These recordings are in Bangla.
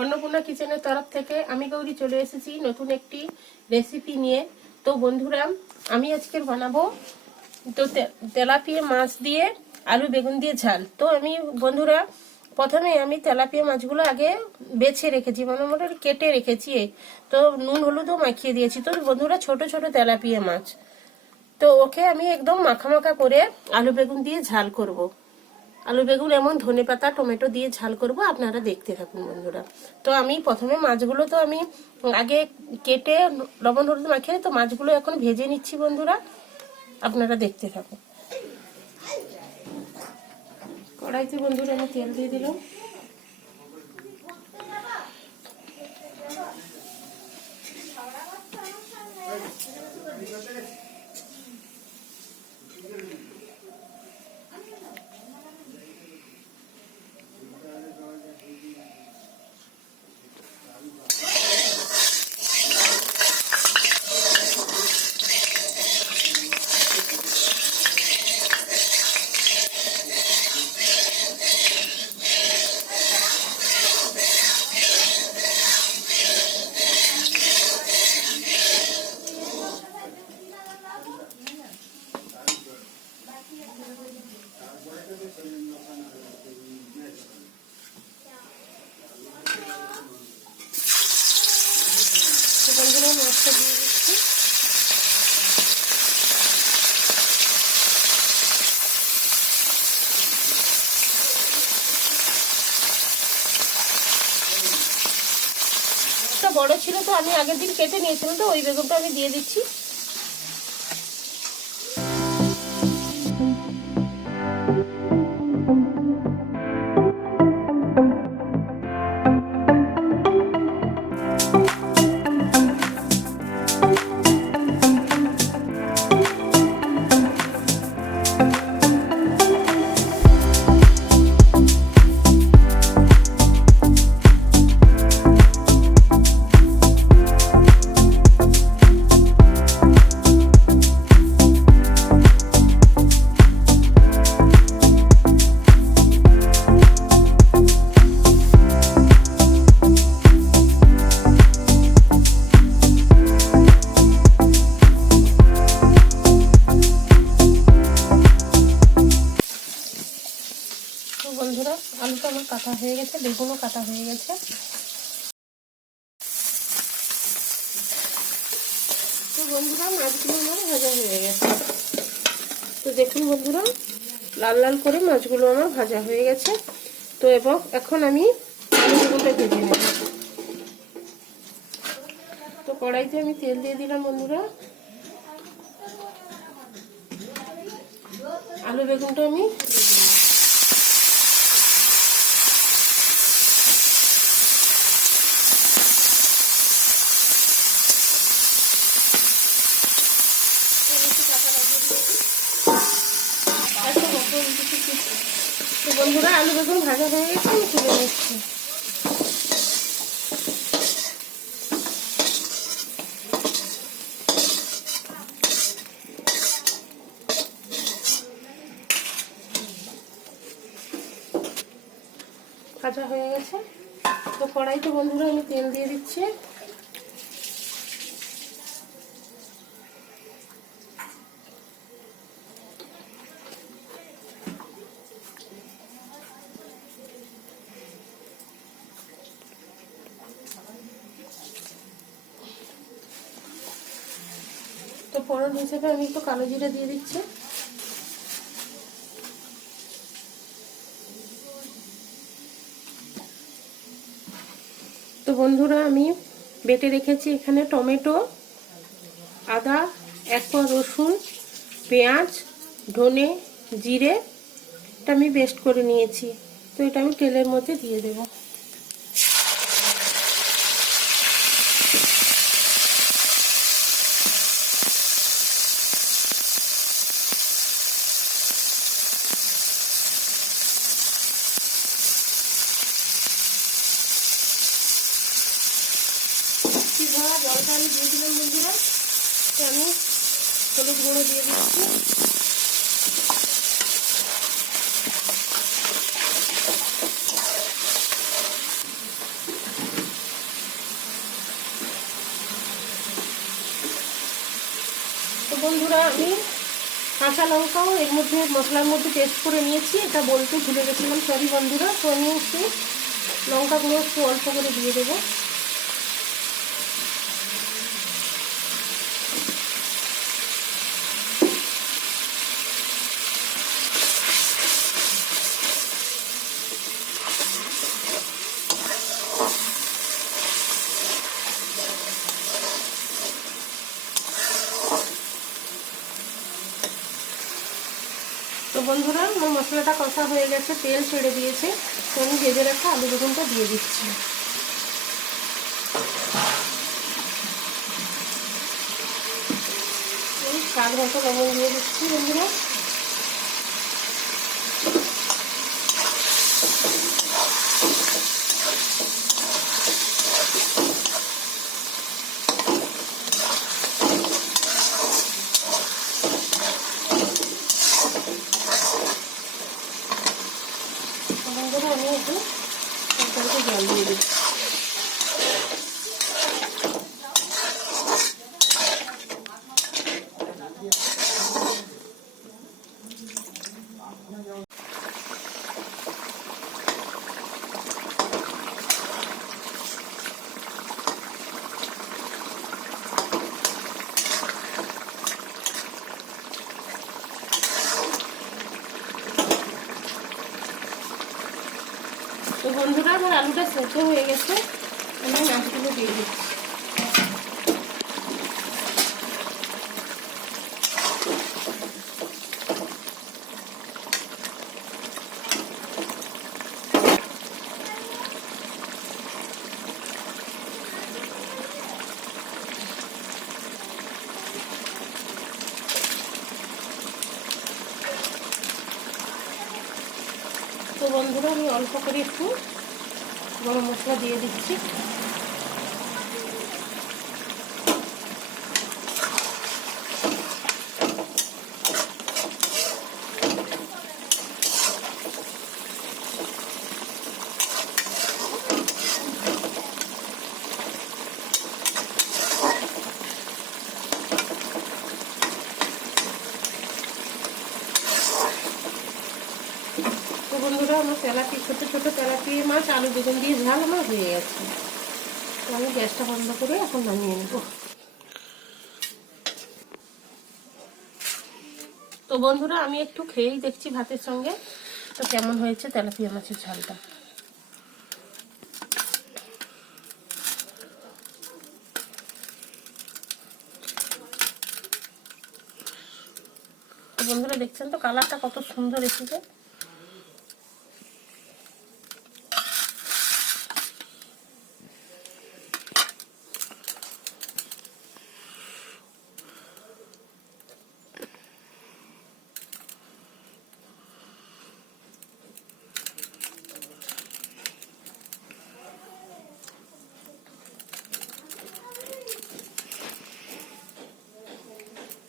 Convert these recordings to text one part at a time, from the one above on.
अन्नपूर्णा किचेনের तरफ থেকে আমি গৌরী চলে এসেছি নতুন একটি রেসিপি নিয়ে। তো বন্ধুরা, আমি আজকে বানাবো তো তেলাপিয়া মাছ দিয়ে আলু বেগুন দিয়ে ঝাল। তো আমি বন্ধুরা প্রথমে আমি তেলাপিয়া মাছগুলো আগে বেছে রেখেছি, মানে মোটামুটি কেটে রেখেছি। তো নুন হলুদও মাখিয়ে দিয়েছি। তো বন্ধুরা, ছোট ছোট তেলাপিয়া মাছ, তো ওকে আমি একদম মাখা মাখা করে আলু বেগুন দিয়ে ঝাল করব। আলু বেগুন এমন ধনেপাতা টমেটো দিয়ে ঝাল করব, আপনারা দেখতে থাকুন বন্ধুরা। তো আমি প্রথমে মাছগুলো তো আমি আগে কেটে লবণ হলুদ মাখিয়ে, তো মাছগুলো এখন ভেজে নিচ্ছি বন্ধুরা, আপনারা দেখতে থাকুন। কড়াইতে বন্ধুরা আমি তেল দিয়ে দিলাম। বন্ধুরা মাছটা দিয়ে দিচ্ছি। বড় ছিল তো আমি আগের দিন কেটে নিয়েছিলাম, তো ওই বেগুনটা আমি দিয়ে দিচ্ছি। বন্ধুরা, আলুটা আমার কাটা হয়ে গেছে, বেগুনও কাটা হয়ে গেছে। তো বন্ধুরা, মাছগুলো আমার ভাজা হয়ে গেছে। তো দেখুন বন্ধুরা, লাল লাল করে মাছগুলো আমার ভাজা হয়ে গেছে। তো এবং এখন আমি আলু বেগুনটা ভেজে নেব। তো কড়াইতে আমি তেল দিয়ে দিলাম বন্ধুরা। আলু বেগুনটা আমি তো বন্ধুরা, আলু বেগুন ভাজা হয়ে গেছে, আমি তুলে নিচ্ছি। ভাজা হয়ে গেছে। তো কড়াইতে বন্ধুরা আমি তেল দিয়ে দিচ্ছি। তো ফোড়ন হিসেবে আমি একটু কালো জিরা দিয়ে দিচ্ছি। তো বন্ধুরা, আমি বেটে রেখেছি এখানে টমেটো, আদা, এক কোয়া রসুন, পেঁয়াজ, ধনে, জিরে, এটা আমি পেস্ট করে নিয়েছি। তো এটা আমি তেলের মধ্যে দিয়ে দেব। জলটা আমি দিয়ে দিলাম বন্ধুরা। তো আমি হলুদ গুঁড়ো দিয়ে দিচ্ছি। বন্ধুরা আমি কাঁচা লঙ্কাও এর মধ্যে মশলার মধ্যে পেস্ট করে নিয়েছি, এটা বলতে ভুলে গেছিলাম, সরি বন্ধুরা। তো আমি একটু লঙ্কাগুলো একটু অল্প করে দিয়ে দেবো। তো বন্ধুরা আমার মশলাটা কষা হয়ে গেছে, তেল ছেড়ে দিয়েছে। তো আমি ভেজে রাখা আলু বেগুনটা দিয়ে দিচ্ছি। স্বাদ মতো লবণ দিয়ে দিচ্ছি বন্ধুরা। আমি একটু জল দিয়ে দিচ্ছি। তো বন্ধুরা আমার আলুটা সেদ্ধ হয়ে গেছে, আমি মাছগুলো দিয়ে দিচ্ছি। তো বন্ধুরা আমি অল্প করে একটু গরম মশলা দিয়ে দিচ্ছি। তো বন্ধুরা আমার ছোট ছোট তেলাপিয়া মাছ আলু বেগুন দিয়ে ঝাল আমার হয়ে গেছে। তো আমি গ্যাসটা বন্ধ করে এখন নামিয়ে নেব। তো বন্ধুরা আমি একটু খেয়েই দেখছি ভাতের সঙ্গে তো কেমন হয়েছে তেলাপিয়া মাছের ঝালটা। বন্ধুরা দেখছেন তো কালারটা কত সুন্দর এসেছে।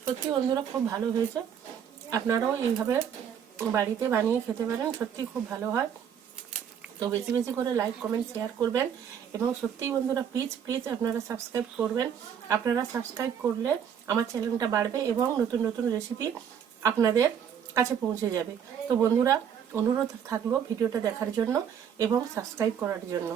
সত্যি বন্ধুরা খুব ভালো হয়েছে, আপনারাও এইভাবে বাড়িতে বানিয়ে খেতে পারেন, সত্যি খুব ভালো হয়। তো বেশি বেশি করে লাইক কমেন্ট শেয়ার করবেন এবং সত্যিই বন্ধুরা প্লিজ আপনারা সাবস্ক্রাইব করবেন। আপনারা সাবস্ক্রাইব করলে আমার চ্যানেলটা বাড়বে এবং নতুন নতুন রেসিপি আপনাদের কাছে পৌঁছে যাবে। তো বন্ধুরা অনুরোধ থাকলো ভিডিওটা দেখার জন্য এবং সাবস্ক্রাইব করার জন্য।